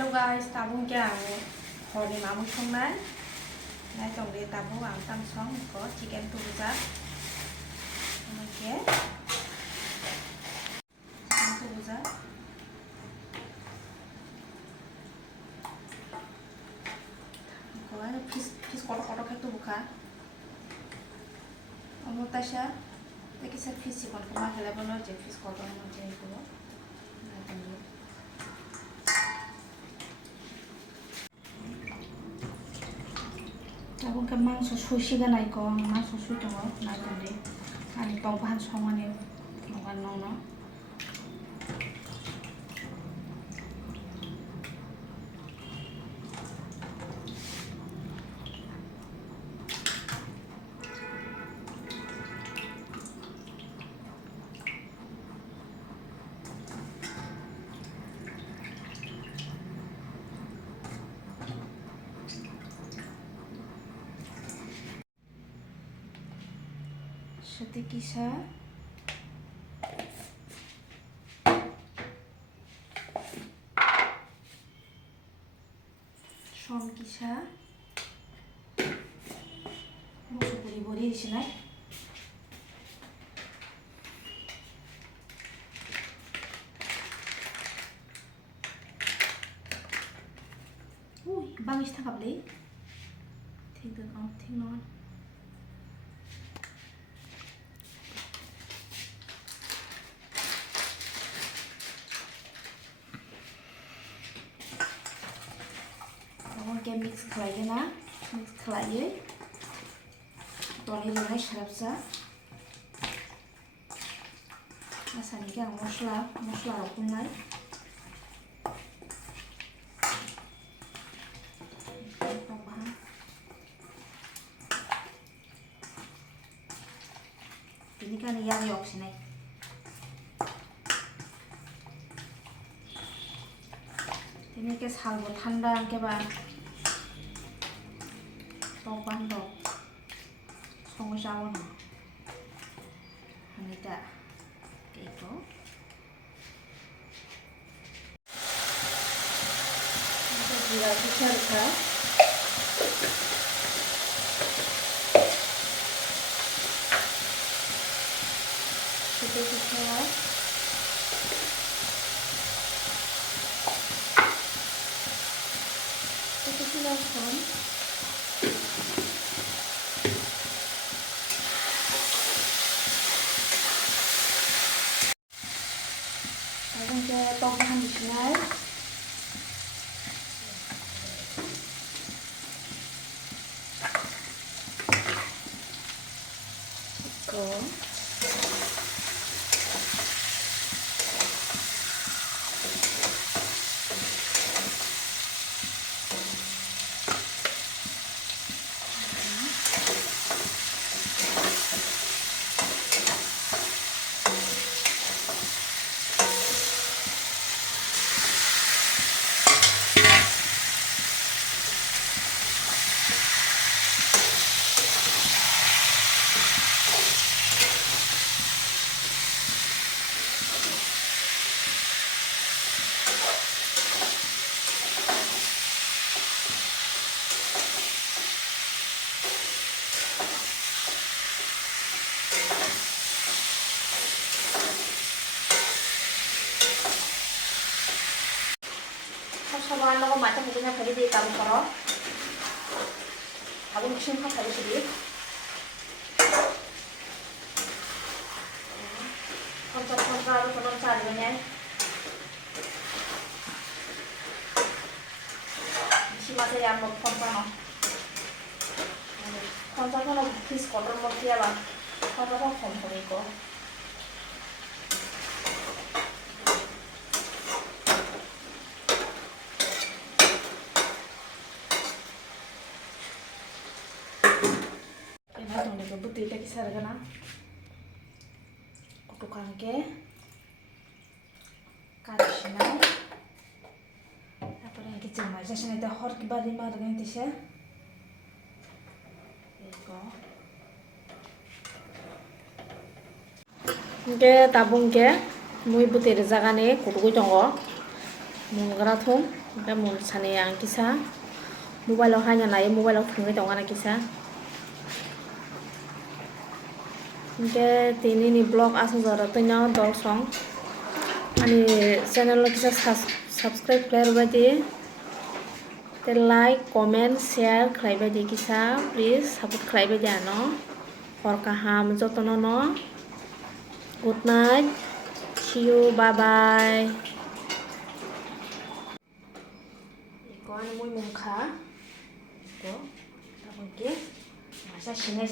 Hello guys, tabung kia hồi thì mà muốn không đấy. Đây trong đây tabung ăn tam sống có chicken tubuza. Mình kia. Chicken tubuza. Có fish kotor kayak tubuka. Kamu tasya, tapi saya fish kon kemana kalau benar je fish kotor macam itu. Nah, tunggu. Aku kemang sushi kan naik kong, mang sushi tu kong naik tadi. Ani tong bahan semua ni, bukan nong. Sedikit kisah. Som kisah. Musuh buri-buri di sini. Bang is thằng lấy. Thình được không? Thình non. Oke, mix lagi na, mix lagi. Tolong ini serapsa. Asal ini kan musla rokunai. Ini kan yang yok sini. Ini ke salvo thanda ke ba. Bandok song jawan hanita gitu kita gula besar ka kita besar kita silakan tong bahan di sini. Sabahan ako macam mungkin yang tadi di tabung koro, tabung kisah kan tadi sedikit. Kontra cari banyak. Si masih yang mau kontra no. Kontra kan aku fish kotor mau tiap lah. Kontra kan kompor iko. Betul lagi sargana kutukan ke kasihnya apa yang kita cuma saya nanti hot kembali margen tisha ke tabung ke mui butir jagane kutuku jongo mungkara thum Oke mun sane yang kisah mobile hanya naik mobile thungai tongan kisah. Oke tini ni blog asa jara tanya dol song. Ani channel lo kisah subscribe player badi. Te like comment share khlai badi kisah please support khlai badi ano. Hor kaham jotono no. Good night. See you. Bye bye. Iko ani moi mungkha. Ko tapon ke masa sinai